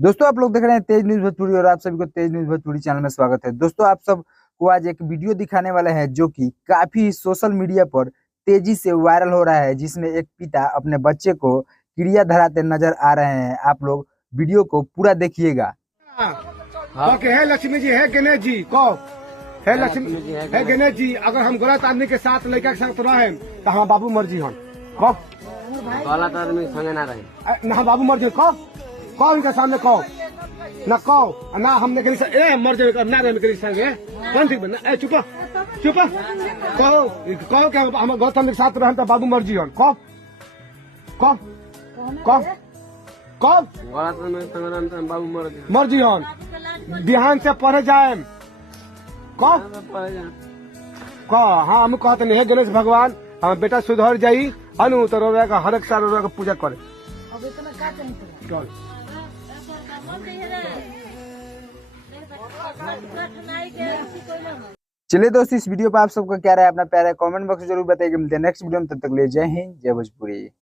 दोस्तों आप लोग देख रहे हैं तेज न्यूज भोजपुरी और आप सभी को तेज न्यूज भोजपुरी चैनल में स्वागत है। दोस्तों आप सब को आज एक वीडियो दिखाने वाले हैं जो कि काफी सोशल मीडिया पर तेजी से वायरल हो रहा है, जिसमें एक पिता अपने बच्चे को क्रिया धराते नजर आ रहे हैं। आप लोग वीडियो को पूरा देखिएगा। ओके, है लक्ष्मी जी, है गणेश जी को, है लक्ष्मी, है गणेश जी। अगर हम गलत आदमी के साथ, लड़का के साथ रहे तो हम बाबू मर्जी हन को, गलत आदमी संगे ना रहे ना बाबू मर्जी को इनके सामने को ना हमने करी ए मर जाए ना रहे करी संगे कौन ठीक बना ए चुप चुप कहो क्या हम गलत आदमी के साथ रहे तो बाबू मर्जी हन को गलत आदमी संगे रहे तो बाबू मर्जी हन। ध्यान से पढ़े जाए को हाँ हम कहते नहीं है गणेश भगवान हम बेटा सुधर जाई अनु तो रोवे का हर एक साल रोवे का पूजा करे। चलिए दोस्तों, इस वीडियो पर आप सबका क्या राय, अपना प्यारा कमेंट बॉक्स में जरूर बताइए। मिलते हैं नेक्स्ट वीडियो में, तब तक ले जय हिंद, जय भोजपुरी।